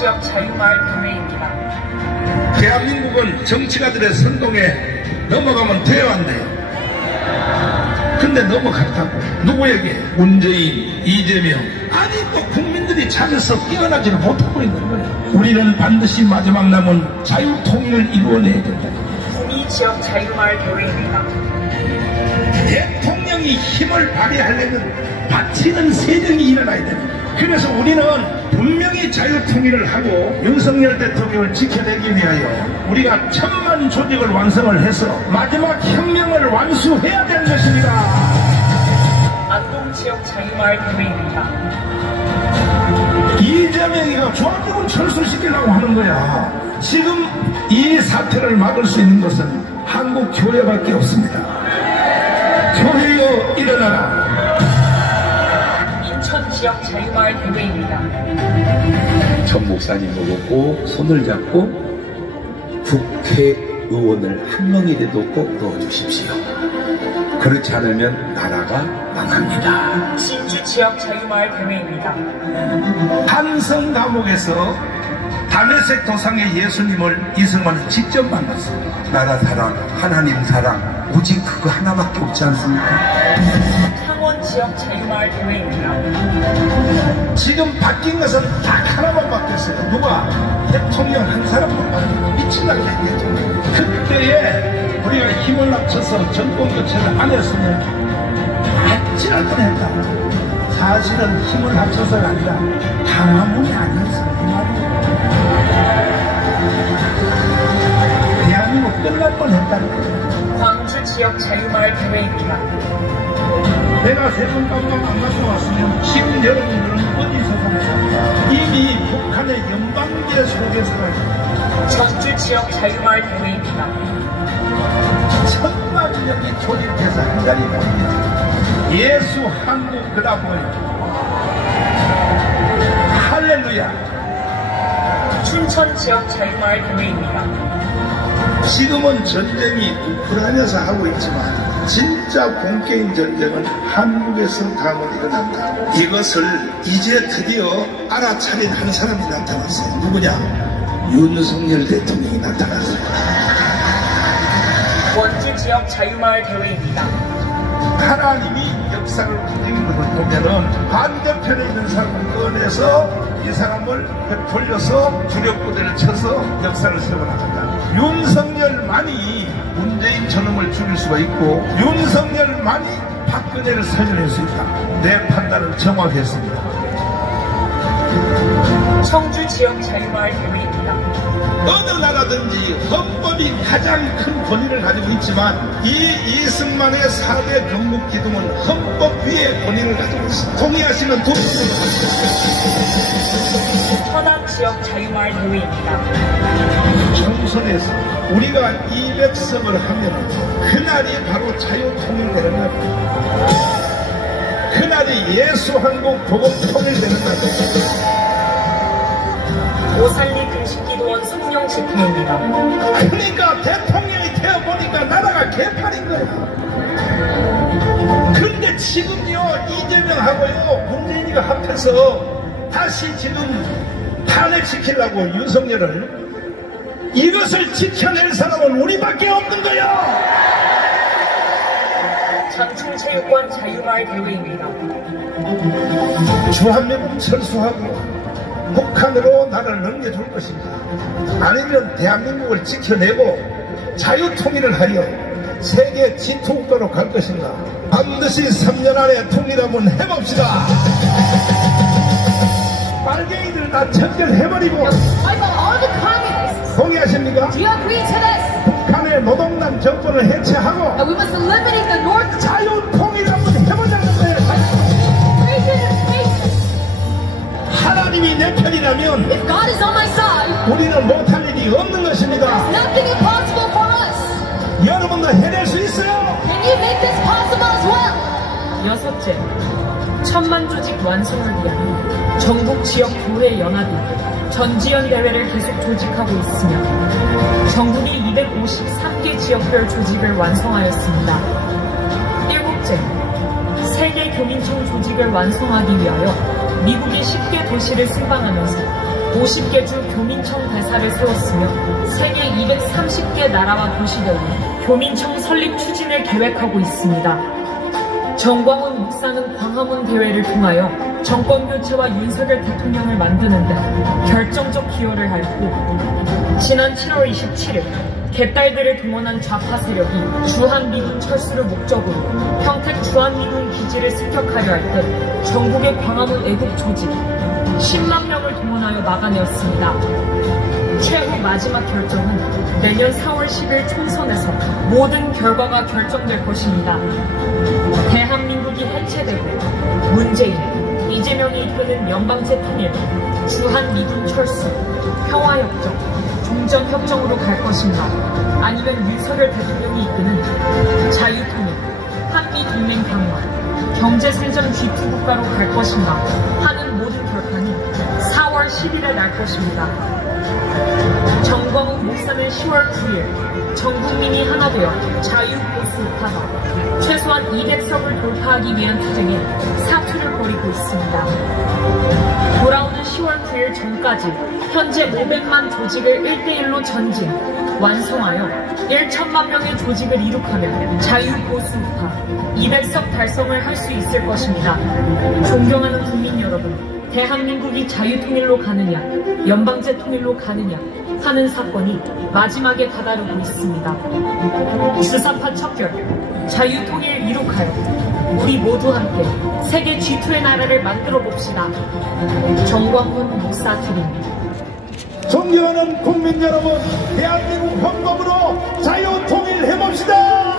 천지역 자유마을 교회입니다. 대한민국은 정치가들의 선동에 넘어가면 돼야 한대요. 근데 넘어갔다고. 누구에게? 문재인, 이재명. 아니 또 국민들이 찾아서 깨어나지를 못하고 있는 거예요. 우리는 반드시 마지막 남은 자유통일을 이루어내야 된다. 구미지역 자유마을 교회입니다. 대통령이 힘을 발휘하려면 바치는 세정이 일어나야 됩니다. 그래서 우리는 분명히 자유통일을 하고 윤석열 대통령을 지켜내기 위하여 우리가 1000만 조직을 완성을 해서 마지막 혁명을 완수해야 되는 것입니다. 안동지역 자유마을 교회입니다. 이재명이가 조합국을 철수시키려고 하는 거야. 지금 이 사태를 막을 수 있는 것은 한국 교회밖에 없습니다. 교회여 일어나라. 인천지역 자유마을 교회입니다. 전 목사님하고 꼭 손을 잡고 국회의원을 한 명이라도 꼭 넣어주십시오. 그렇지 않으면 나라가 망합니다. 신주지역 자유마을 교회입니다. 한성 감옥에서 다메섹 도상의 예수님을 이승만은 직접 만났어. 나라 사랑, 하나님 사랑, 오직 그거 하나밖에 없지 않습니까? 창원지역 자유마을 교회입니다. 지금 바뀐 것은 딱 하나만 바뀌었어요. 누가? 대통령 한 사람만 바뀌었어요. 미친나게 대통령. 그때에 우리가 힘을 합쳐서 정권 교체를 안 했으면 아찔할 뻔했다. 사실은 힘을 합쳐서가 아니라 강화문이 아니었어요. 이 말이에요. 대한민국 끝날 뻔했다는 거예요. 광주지역 자유마을 교회입니다. 내가 세번 깜빡 안 갖고 왔으면 지금 여러분들은 어디서 살아요? 이미 북한의 연방제 속에서 전주지역 자유마을 교회입니다. 1000만 명이 조직해서 한 자리에 모입니다. 예수 한국 그다음에 할렐루야. 춘천지역 자유마을 교회입니다. 지금은 전쟁이 우크라이나에서 하고 있지만 진짜 본격적인 전쟁은 한국에서 다음은 일어난다. 이것을 이제 드디어 알아차린 한 사람이 나타났어요. 누구냐? 윤석열 대통령이 나타났어요. 원주지역 자유마을 교회입니다. 하나님이 역사를 움직이는 것을 보면은 반대편에 있는 사람을 꺼내서 이 사람을 돌려서 주력부대를 쳐서 역사를 세워나간다. 윤석열만이 문재인 저놈을 죽일 수가 있고 윤석열만이 박근혜를 살려낼 수 있다. 내 판단은 정확했습니다. 청주지역 자유마을 교회입니다. 어느 나라든지 헌법이 가장 큰 권위를 가지고 있지만 이 이승만의 4대 건국기둥은 헌법 위에 권위를 가지고 있습니다. 동의하시면 두 분으로 천안지역 자유마을 교회입니다. 총선에서 우리가 200석을 하면 그날이 바로 자유통일되는 날입니다. 그날이 예수한국 복음통일되는 날입니다. 오살리 금식기도원 성령 집회입니다. 그러니까 대통령이 되어보니까 나라가 개판인 거야. 그런데 지금요 이재명하고요 문재인이가 합해서 다시 지금 탄핵시키려고 윤석열을 이것을 지켜낼 사람은 우리밖에 없는 거야. 장충체육관 자유마을 교회입니다. 주한미군 철수하고 북한으로 나를 넘겨줄 것인가 아니면 대한민국을 지켜내고 자유통일을 하여 세계 지투국가로 갈 것인가. 반드시 3년 안에 통일한번 해봅시다. 빨갱이들 다 전결해버리고. 동의하십니까? 북한의 노동당 정권을 해체하고 자유통일 한번 해보자는 거예요. 하나님이 내 편이라면 우리는 못할 일이 없는 것입니다. 여러분도 해낼 수 있어요. 여섯째, 1000만 조직 완성을 위한 전국 지역 교회 연합이 전지연 대회를 계속 조직하고 있으며 전국이 253개 지역별 조직을 완성하였습니다. 일곱째, 세계 교민총 조직을 완성하기 위하여 미국의 10개 도시를 순방하면서 50개 주 교민청 대사를 세웠으며 세계 230개 나라와 도시별로 교민청 설립 추진을 계획하고 있습니다. 정광훈 목사는 광화문 대회를 통하여 정권교체와 윤석열 대통령을 만드는 데 결정적 기여를 하였고, 지난 7월 27일 개딸들을 동원한 좌파 세력이 주한미군 철수를 목적으로 평택 주한미군 기지를 습격하려 할 때 전국의 광화문 애국 조직 10만 명을 동원하여 막아내었습니다. 최후 마지막 결정은 내년 4월 10일 총선에서 모든 결과가 결정될 것입니다. 대한민국이 해체되고 문재인, 이재명이 이끄는 연방제 통일, 주한미군 철수, 평화협정, 종전협정으로 갈 것인가, 아니면 윤석열 대통령이 이끄는 자유통일, 한미동맹 강화, 경제생존 G2 국가로 갈 것인가 하는 모든 결판이 4월 10일에 날 것입니다. 정광훈 목사는 10월 9일 전 국민이 하나 되어 자유보수우파가 최소한 200석을 돌파하기 위한 투쟁에 사투를 벌이고 있습니다. 돌아오는 10월 9일 전까지 현재 500만 조직을 1대1로 전진, 완성하여 1천만 명의 조직을 이룩하면 자유보수우파 200석 달성을 할 수 있을 것입니다. 존경하는 국민 여러분, 대한민국이 자유통일로 가느냐, 연방제 통일로 가느냐 하는 사건이 마지막에 다다르고 있습니다. 주사파 척결, 자유통일 이룩하여 우리 모두 함께 세계 G2의 나라를 만들어 봅시다. 정광훈 목사 드립니다. 존경하는 국민 여러분, 대한민국 헌법으로 자유통일 해봅시다.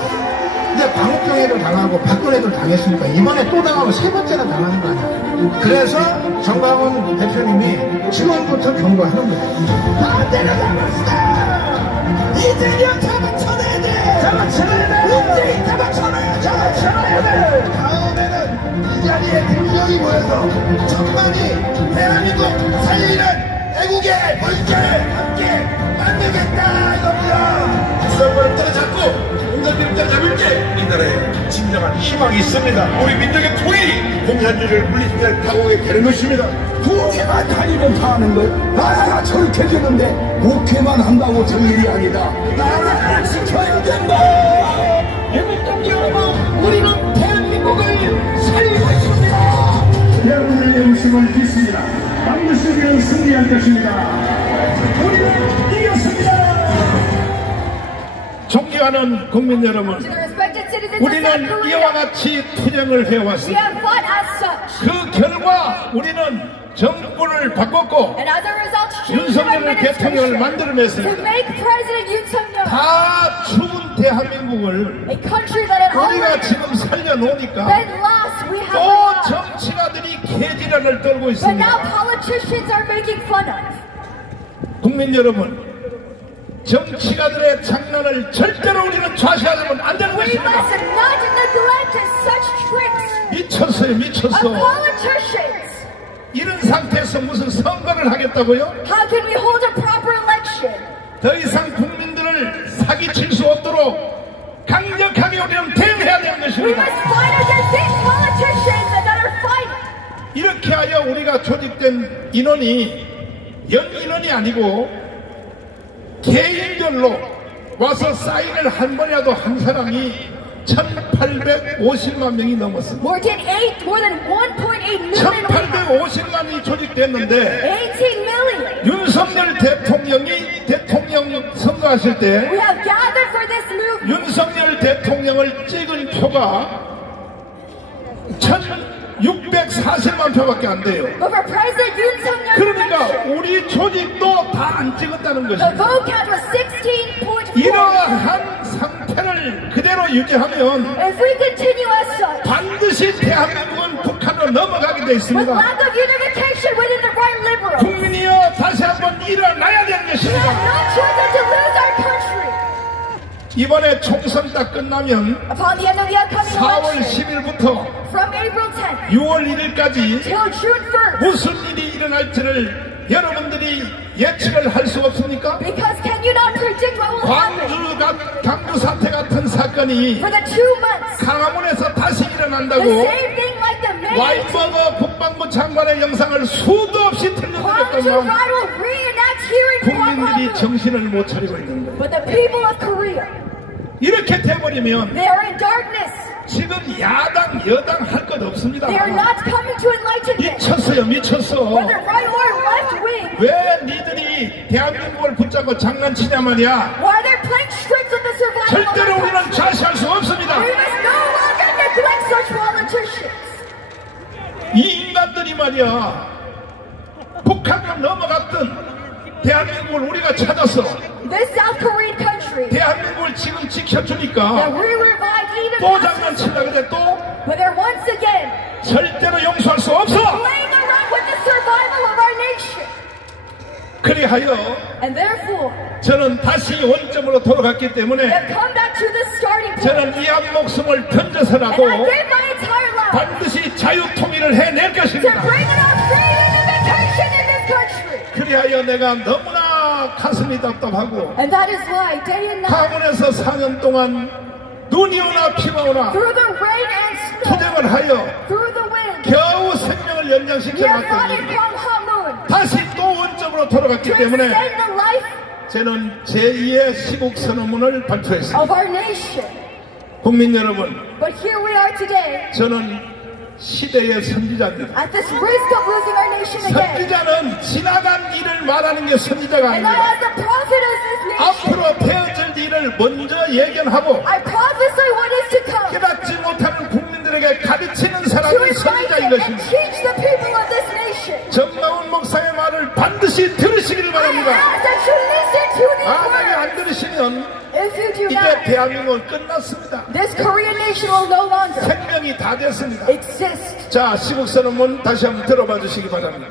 이제 광우병에도 당하고 박근혜도 당했으니까 이번에 또 당하고 세 번째나 당하는 거 아니야. 그래서 정광훈 대표님이 지금부터 경고하는 거예요. 다 내려잡았다. 이재명 잡아쳐내야 돼. 잡아쳐내야 돼. 문재인 잡아쳐내야 돼. 다음에는 이 자리에 대통령이 모여서 천만이 대한민국 살리는 애국의 물결을 함께 만들겠다 이겁니다. 썰벌을 따라잡고 공산주의를 따라잡을게. 이 나라에 진정한 희망이 있습니다. 우리 민족의 통일이 공산주의를 물리치는 타국에 되는 것입니다. 국회만 다니면 다 하는 걸. 나라가 저렇게 되는데 국회만 한다고 될 일이 아니다. 나라를 지켜야 된다. 애국동 여러분, 우리는 대한민국을 살리고 있습니다. 여러분의 영심을 믿습니다. 반드시 우리는 승리할 것입니다. 우리는 이겼습니다. 존경하는 국민 여러분, 우리는 이와 같이 투쟁을 해왔습니다. 그 결과 우리는 정권을 바꿨고 윤석열 대통령을 만들어냈습니다. 다 죽은 대한민국을 우리가 지금 살려놓으니까 또 정치가들이 개지랄을 떨고 있습니다. 국민 여러분, 정치가들의 장난을 절대로 우리는 좌시하면 안 되는 것입니다. 미쳤어요, 미쳤어. 이런 상태에서 무슨 선거를 하겠다고요? 더 이상 국민들을 사기칠 수 없도록 강력하게 우리는 대응해야 되는 것입니다. 이렇게 하여 우리가 조직된 인원이 연인원이 아니고 개인별로 와서 사인을 한 번이라도 한 사람이 1,850만 명이 넘었습니다. 1,850만이 조직됐는데 윤석열 대통령이 대통령 선거하실 때 윤석열 대통령을 찍은 표가 1,640만 표밖에 안 돼요. 그러니까 우리 조직도 다 안 찍었다는 것입니다. 이러한 상태를 그대로 유지하면 반드시 대한민국은 북한으로 넘어가게 되어 있습니다. 국민이여, 다시 한번 일어나야 되는 것입니다. 이번에 총선 딱 끝나면 4월 10일부터 6월 1일까지 무슨 일이 일어날지를 여러분들이 예측을 할 수 없습니까? 광주 사태 같은 사건이 강화문에서 다시 일어난다고 와이버거 국방부 장관의 영상을 수도 없이 틀려드렸던 국민들이 정신을 못 차리고 있는 거예요. But the people of Korea, 이렇게 돼버리면 they are in darkness. 지금 야당 여당 할 것 없습니다. They are not coming to enlightenment. 미쳤어요, 미쳤어. Whether right or left wing. 왜 니들이 대한민국을 붙잡고 장난치냐 말이야. Why they're playing tricks of the survival of 절대로 our 우리는 country. 좌시할 수 없습니다. We must no longer neglect such politicians. 이 인간들이 말이야, 북한을 넘어갔던 대한민국을 우리가 찾아서 This South Korean country 대한민국을 지금 that 지켜주니까 we revived even 또 faster, 장난치려고 그래. 또 but they're once again 절대로 용서할 수 없어. playing around with the survival of our nation. 그리하여 And therefore, 저는 다시 원점으로 돌아갔기 they 때문에 have come back to the starting point. 저는 이 한 목숨을 And 던져서라도 I gave my entire life 반드시 자유통일을 해낼 to 것입니다. bring about freedom and vacation in this country. 그리하여 내가 너무나 가슴이 답답하고 And that is why day and night, 강원에서 4년 동안 눈이 오나 비가 오나 through the rain and snow, 투쟁을 하여 through the wind, 겨우 생명을 we 연장시켜 are fighting 놨더니 Gwanghwamun 다시 또 원점으로 돌아갔기 to 때문에 extend the life 저는 제2의 시국선언문을 발표했습니다. of our nation. 국민 여러분, But here we are today, 저는 시대의 선지자입니다. at this risk of losing our nation again. 선지자는 지나간 일을 말하는 게 선지자가 And I, 아닙니다. as the prophet of this nation, 앞으로 되어질 일을 먼저 예견하고 I prophesy what is to come, 깨닫지 못하는 국민들에게 가르치는 to 사람이 enlighten 선지자인 and 것입니다. teach the people of this nation. 정마훈 목사의 말을 반드시 들으시기를 I 바랍니다. ask that you listen to these 만약에 안 words. 들으시면 If you do 이제 not, 대한민국은 끝났습니다. this Korean nation will no longer 생명이 다 됐습니다. exist. 자, 시국선언문 다시 한번 들어봐 주시기 바랍니다.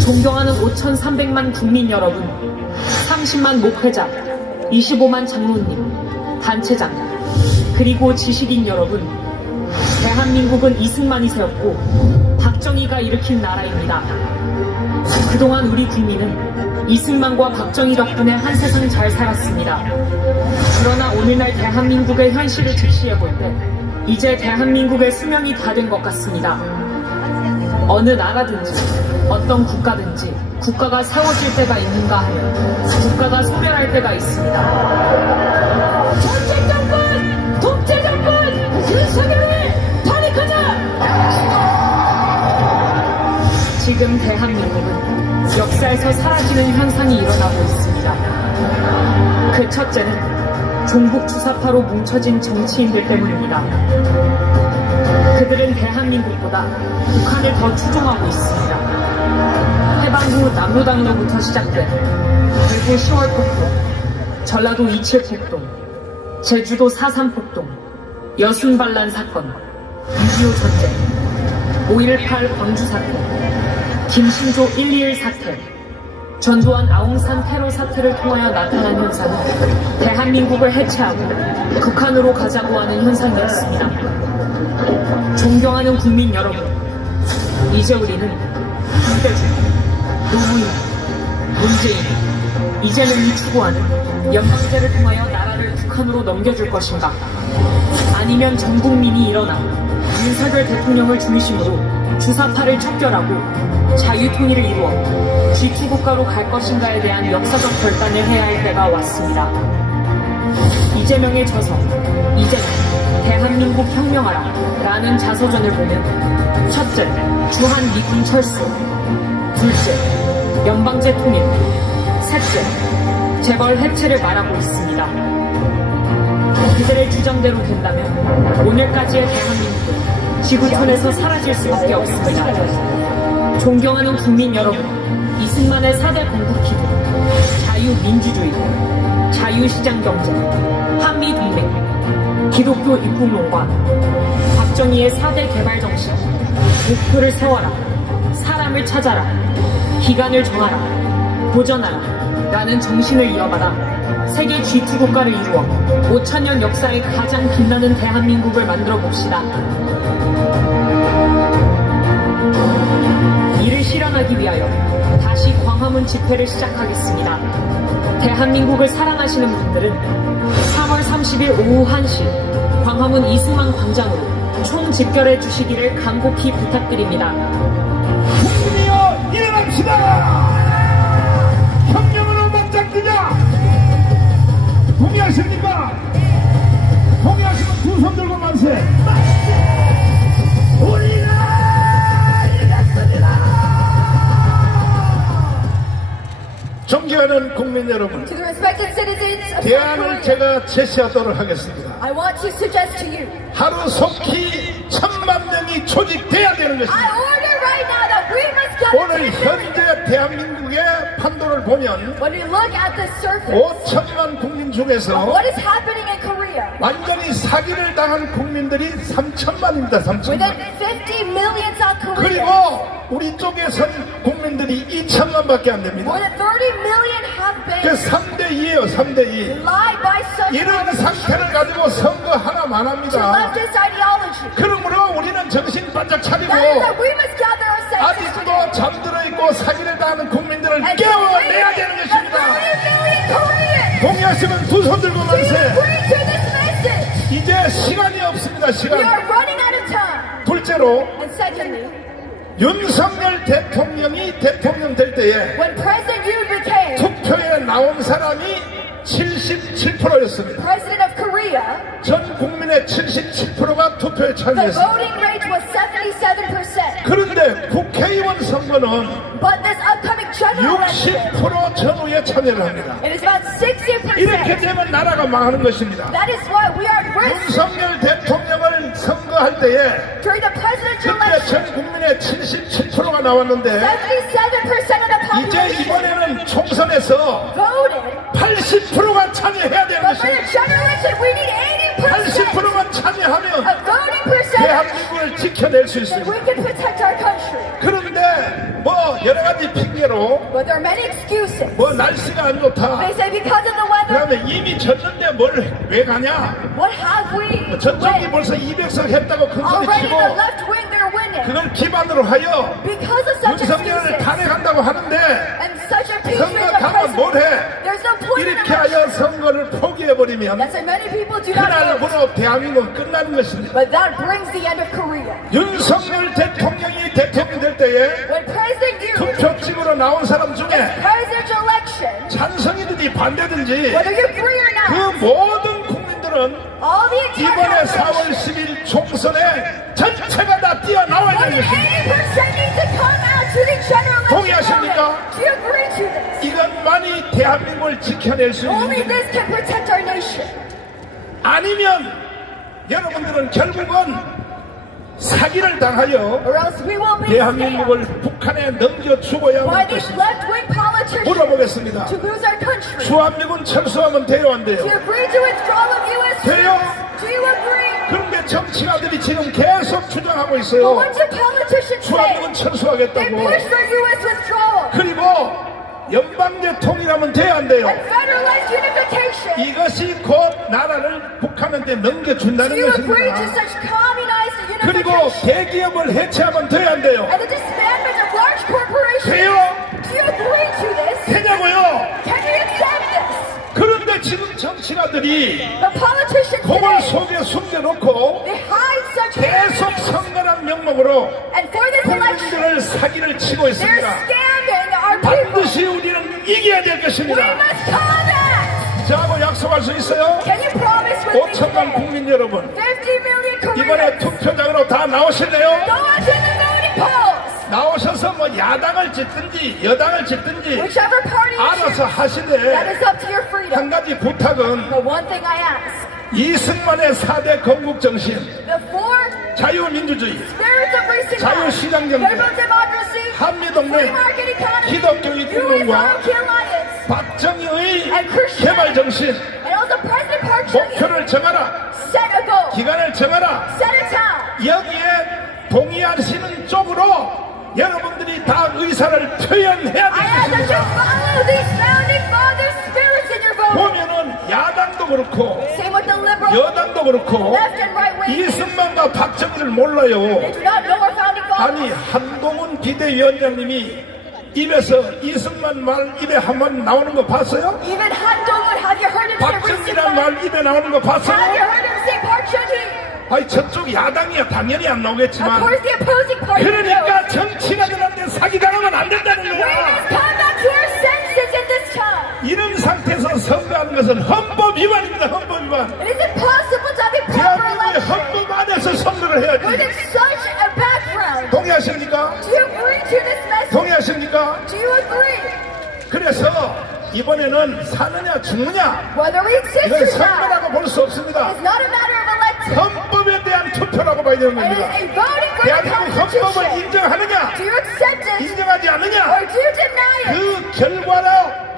존경하는 5,300만 국민 여러분, 30만 목회자, 25만 장로님, 단체장, 그리고 지식인 여러분, 대한민국은 이승만이 세웠고 박정희가 일으킨 나라입니다. 그동안 우리 국민은 이승만과 박정희 덕분에 한 세상 잘 살았습니다. 그러나 오늘날 대한민국의 현실을 직시해볼 때 이제 대한민국의 수명이 다 된 것 같습니다. 어느 나라든지 어떤 국가든지 국가가 세워질 때가 있는가 하면 국가가 소멸할 때가 있습니다. 전쟁정권! 독재정권! 윤석열을 탄핵하자! 지금 대한민국은 역사에서 사라지는 현상이 일어나고 있습니다. 그 첫째는 종북 주사파로 뭉쳐진 정치인들 때문입니다. 그들은 대한민국보다 북한을 더 추종하고 있습니다. 해방 후 남로당로부터 시작된 대구 10월 폭동, 전라도 27 폭동, 제주도 4.3 폭동, 여순 반란 사건, 6.25 전쟁, 5.18 광주 사태, 김신조 121 사태, 전두환 아웅산 테러 사태를 통하여 나타난 현상은 대한민국을 해체하고 극한으로 가자고 하는 현상이었습니다. 존경하는 국민 여러분, 이제 우리는 김대중, 노무현, 문재인, 이재명이 추구하는 연방제를 통하여 나라를 북한으로 넘겨줄 것인가, 아니면 전 국민이 일어나 윤석열 대통령을 중심으로 주사파를 척결하고 자유통일을 이루어 G2국가로 갈 것인가에 대한 역사적 결단을 해야 할 때가 왔습니다. 이재명의 저서 이제는 대한민국 혁명하라 라는 자서전을 보면 첫째, 주한 미군 철수, 둘째, 연방제 통일, 셋째, 재벌 해체를 말하고 있습니다. 그들의 주장대로 된다면 오늘까지의 대한민국은 지구촌에서 사라질 수밖에 없습니다. 존경하는 국민 여러분, 이승만의 4대 건국기도, 자유민주주의, 자유시장경제, 한미동맹, 기독교 입국론과 박정희의 4대 개발정신, 목표를 세워라, 사람을 찾아라, 기간을 정하라, 도전하라 라는 정신을 이어받아 세계 G2국가를 이루어 5,000년 역사의 가장 빛나는 대한민국을 만들어 봅시다. 이를 실현하기 위하여 다시 광화문 집회를 시작하겠습니다. 대한민국을 사랑하시는 분들은 3월 30일 오후 1시 광화문 이승만 광장으로 총 집결해 주시기를 간곡히 부탁드립니다. 국민이여 일어납시다. 혁명으로 맞짱뜨자. 동의하십니까? 동의하시면 두 손 들고 만세. 우리가 이겼습니다. 존경하는 국민 여러분, To the respected citizens of South 대안을 Korea, 제가 제시하도록 하겠습니다. I want to suggest to you, 하루 속히 1000만 명이 조직돼야 되는 I 것입니다. order right now that we must gather 오늘 10 million. 현재 대한민국의 판도를 보면 When we look at the surface 5천만 국민 중에서 what is happening in Korea, 완전히 사기를 당한 국민들이 3천만입니다. 3천만. within 50 million South Koreans, 그리고 우리 쪽에선 국민들이 2천만밖에 안 됩니다. more than 30 million have 그 been 3대2예요. 3대2. lied by such 이런 상태를 가지고 선거 하나만 to 합니다. leftist ideology. 그러므로 우리는 정신 바짝 차리고 That is that we must gather our senses 아직도 today 잠들어 있고 사기를 당하는 국민들을 and 깨워내야 되는 the 30 것입니다. million Koreans. 동의하시면 두 손 들고 Do you 만세. agree to this message? 이제 시간이 없습니다. We 시간. are running out of time. 둘째로 And secondly, 윤석열 대통령이 대통령 될 때에 when President Yoon became 투표에 나온 사람이 77%였습니다. President of Korea, 전 국민의 77%가 투표에 the 참여했습니다. voting rate was 77%. 그런데 국회의원 선거는 But this upcoming general election, 60% 전후에 참여를 합니다. it is about 이렇게 60%. 되면 나라가 망하는 것입니다. That is why we are at risk 윤석열 대통령을 선거할 때에 during the presidential 그때 election. 전 국민의 77%가 나왔는데 77% of the 이제 population 이번에는 총선에서 voted. 80%가 참여해야 되는 But for the 것입니다. general election, we need 80% 80%만 참여하면 of voting percentage 대한민국을 지켜낼 수 that 있습니다. we can protect our country. 그런데 뭐 여러 가지 핑계로 But there are many excuses. 뭐 날씨가 안 좋다. They say because of the weather, 그다음에 이미 졌는데 뭘 왜 가냐? what have we? 저쪽이 Wait, 벌써 200석 했다고 큰 소리 already 치고 the left wing, they're winning. 그걸 기반으로 하여 Because of such 윤석열을 excuses 탄핵한다고 하는데 and such 선거 impeachment of 가면 뭘 president, 해? there's no point in 이렇게 it. 하여 선거를 포기해버리면 That's why many people do not vote. 그날부로 대한민국은 끝나는 것입니다. But that brings the end of Korea. 윤석열 대통령이 대통령 될 때에 When President Yoon, 투표집으로 나온 사람 중에 presidential election, 찬성이든지 반대든지 whether you agree or 그 not, 모든 국민들은 all the entire 이번에 4월 population, 10일 총선에 전체가 다 뛰어나와야 more 되는 than 것입니다. 80% need to come out to the general election. 동의하십니까? voting. Do you agree to this? 이것만이 대한민국을 지켜낼 수 Only 있는 this can protect our nation. 아니면 여러분들은 결국은 사기를 당하여 Or else we will be 대한민국을 scammed 북한에 넘겨주고야 by 할 these 것입니다. left-wing politicians 물어보겠습니다. to lose our country. 주한미군 철수하면 돼요 안 돼요? Do you agree to withdrawal of U.S. 돼요. troops? Do you agree? 그런데 정치가들이 지금 계속 주장하고 But 있어요. what do politicians 주한미군 say? They 철수하겠다고. push for U.S. withdrawal 그리고 연방제 통일하면 돼요 안 돼요? and federalized unification. 이것이 곧 나라를 북한한테 Do 넘겨준다는 you agree to 것입니다. such communized 그리고 unification 대기업을 해체하면 돼요 안 돼요? and the disbandment of large corporations? 돼요? Do you agree to this? 되냐고요? Can you accept this? 그런데 지금 정치가들이 The politicians 그걸 today, 속에 숨겨놓고 they hide such 계속 evidence, 선거란 명목으로 and for this election, 국민들을 사기를 치고 they're 있습니다. scamming our people. 반드시 우리는 이겨야 될 We 것입니다. must combat. 저하고 약속할 수 있어요? Can you promise with me 5천만 today? 국민 여러분, 50 million 이번에 Koreans 투표장으로 다 나오실래요? go out to the voting polls. 나오셔서 뭐 야당을 짓든지 여당을 짓든지 Whichever party you 알아서 choose, that 하시되 is up to your freedom. 한 가지 부탁은 But one thing I ask, 이승만의 4대 건국 정신, the four 자유민주주의, spirits of recent times, 자유시장 경제, liberal democracy, free 한미동맹, market economy, 기독교의 U.S. 공론과 Iraqi alliance, 박정희의 and Christian, 개발 정신, and also President Park Chung-hee, 목표를 정하라, set a goal, 기간을 정하라. set a time. 여기에 동의하시는 쪽으로 여러분들이 다 의사를 표현해야 I ask that you 되겠습니다. follow these founding fathers' spirits in your vote. 보면은 야당도 그렇고 Same with the liberal, 여당도 그렇고 left and right wing. 이승만과 박정희를 They 몰라요. do not know our founding fathers. 아니 한동훈 비대위원장님이 입에서 이승만 말 입에 한 번 나오는 거 봤어요? Even Han Dong-un, have you heard him say recent 박정희란 말 입에 나오는 거 Have you 봤어요? heard him say Park Chung-hee? 아니 저쪽 야당이야 당연히 안 Of 나오겠지만 course, the opposing party knows. 그러니까 정치가들한테 사기당하면 안 된다는 We 거야. must come back to our senses in this time. 이런 상태에서 선거하는 것은 헌법 위반입니다. 헌법 위반. It is impossible to have a proper 대한민국의 election 헌법 안에서 선거를 with 해야지. such a background. 동의하십니까? Do you agree to this message? 동의하십니까? Do you agree? 그래서 이번에는 사느냐 죽느냐 Whether we exist 이건 or not, 선거라고 볼 수 없습니다. it's not a matter of electing. 헌법에 대한 투표라고 봐야 되는 It is 겁니다. a voting for the 대한민국 헌법을 Constitution. 인정하느냐 Do you accept it 인정하지 않느냐 or do you deny it? 그 결과로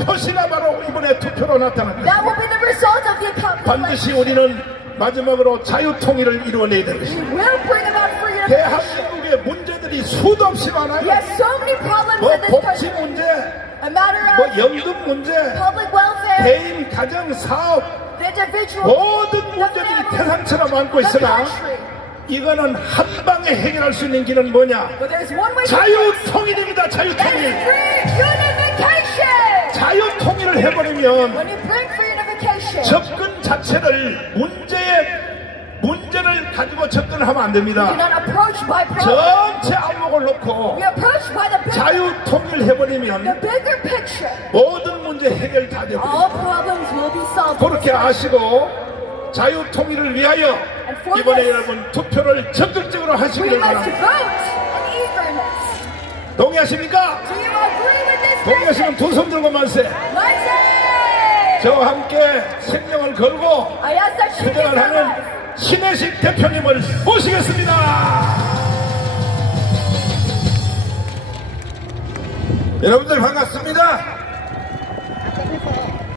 표시가 바로 이번에 투표로 나타납니다. That will be the result of the 반드시 election. 우리는 마지막으로 자유통일을 이루어내야 되는 것입니다. We will bring about free unification. 대한민국의 문제들이 수도 없이 많아요. We have so many problems 뭐 in this 복지 country. 문제, A matter 뭐 of 연금 문제, public welfare, 개인 가정 사업 the individual, 모든 the 문제들이 family, 태산처럼 안고 the 있으나 country. 이거는 한 방에 해결할 수 있는 길은 뭐냐? But there's one way to 자유통일입니다. That is 자유통일. free unification. 자유통일을 해버리면 When you bring free unification, 접근 자체를 문제를 가지고 접근하면 안 됩니다. you're not approached by problems. 전체 안목을 놓고 You're approached by the 자유통일 the 해버리면 bigger picture. 모든 문제 해결 다 됩니다. All problems will be solved. 그렇게 아시고 자유통일을 위하여 이번에 여러분 투표를 적극적으로 We 하시기를 must 바랍니다. vote in eagerness. 동의하십니까? Do you agree with this 동의하시면 message? 두 손 들고 만세. Manse! 저와 함께 생명을 걸고 I ask that you give 투쟁을 your 하는 life. 신혜식 대표님을 모시겠습니다. 여러분들 반갑습니다.